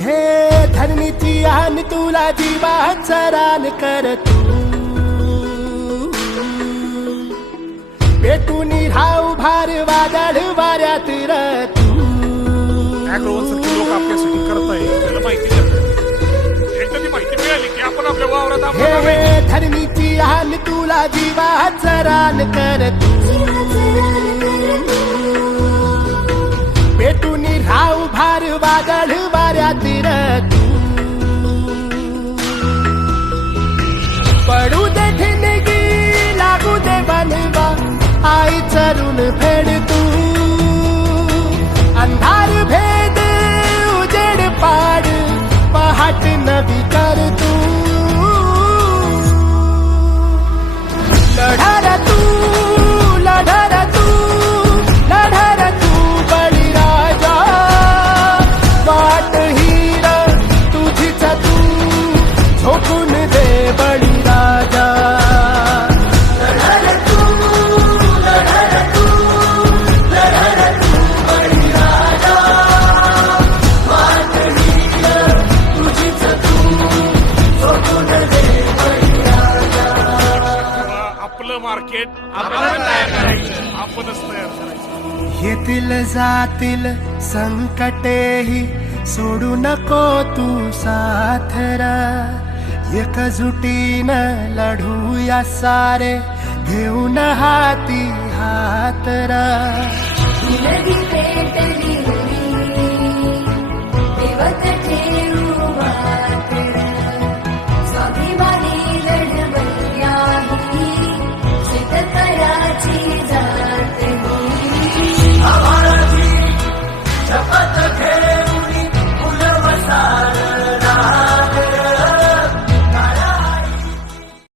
हे धरणीची आन तुला जीवाचा रान कर तू पेटून राहू भार वादळ वाऱ्यात र तू ऍग्रोवनसारखे लोक आपल्यासाठी करताय त्याला माहिती नाही. एकदा ती माहिती मिळाली की आपण आपल्या वावरात आपण हे धरणीची आन तुला जीवाचा रान कर तू पेटून राहू भार वादळ वाऱ्यात र तू पडू दे ठिणगी लागू दे बनवा आई चरून फेड तू अंधार भेद उजेड पाड पहाट नवी कर तू लढार तू लढार तू लढार तू बळीराजा वाट हीर तुझीच तू झोपून दे बळीराजा आपलं मार्केट आपण तयार करायचं, आपणच तयार करायचं. येतील जातील संकटेही सोडू नको तू साथरा एकजुटीनं लढूया सारे घेऊन हाती हातरा नदी पेटली देवत ठेवू